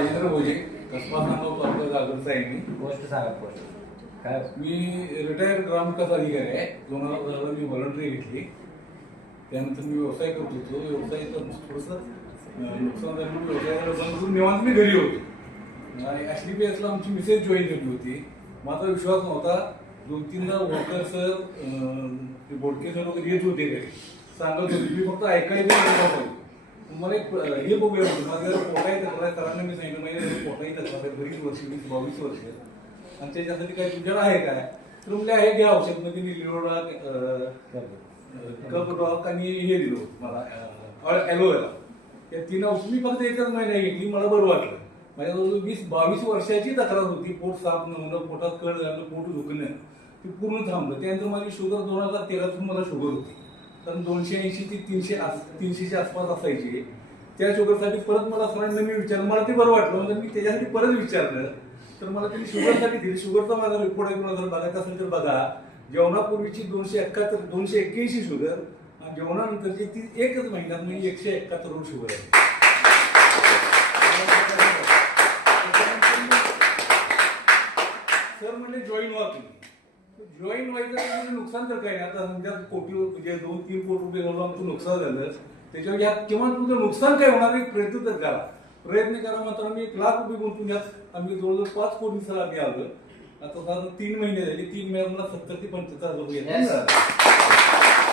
राजेंद्र भोजे, कसबा सांगाव तालुका जागरचा आहे. मी गोष्ट सांगा पोस्ट काय. मी रिटायर्ड ग्रामविकास अधिकारी आहे. 2010 मी व्हॉलंटरी घेतली. त्यानंतर मी व्यवसाय करत होतो. व्यवसायाचं थोडंसं नुकसान झालं, व्यवसायाला बंद करून निवांत मी घरी होतो. आणि HDPSला आमची मिसेस जॉईन झाली होती. माझा विश्वास नव्हता. 2-3दा वॉकर सर, बोडके सर वगैरे येत होते घरी, सांगत होते. मी फक्त ऐकायचं. मला एक हे बघूया होतं, माझ्या पोटाही तक्रार सरांना मी सांगितलं, माझ्या पोटाही तक्रार आहे, बरीच वर्ष, 20-22 वर्ष, आणि त्याच्यासाठी काय तुमच्याकडे आहे काय? तर म्हणजे आहे, घ्या औषध. मध्ये मी लिओडा, कप डॉक आणि हे दिलो मला ॲलोवेरा. या 3 औषध मी फक्त एकच महिना घेतली. मला बरं वाटलं. माझ्याजवळ 20-22 वर्षाची तक्रार होती. पोट साफ नव्हतं, पोटात कळ झालं, पोट दुखणं, ते पूर्ण थांबलं. त्यानंतर माझी शुगर 2013 मला शुगर होती. कारण 280 ते 300च्या आसपास असायची. त्या शुगरसाठी परत मला सरांना मी विचारलं, मला ते बरं वाटलं. म्हणजे मी त्याच्यासाठी परत विचारलं, तर मला त्यांनी शुगरसाठी दिली. शुगरचा माझा रिपोर्ट आहे, जर बघायचा असेल तर बघा. जेवणापूर्वीची 281 शुगर, आणि जेवणानंतरची ती एकच महिन्यात म्हणजे 171 शुगर आहे. सर म्हणजे जॉईन व्हा तुम्ही. जॉईन व्हायचं म्हणजे नुकसान तर काय. आता समजा कोटी म्हणजे 2-3 कोटी रुपये झालं आमचं नुकसान झालं, त्याच्यावर यात किमान तुमचं नुकसान काय होणार एक प्रयत्न तर करा. प्रयत्न करा मात्र आम्ही 1 लाख रुपये गुंतून यात आम्ही जवळजवळ 5 कोटींसह आम्ही आलो. आता साधारण 3 महिने झाले. 3 महिन्यात मला 70 ते 75 रुपये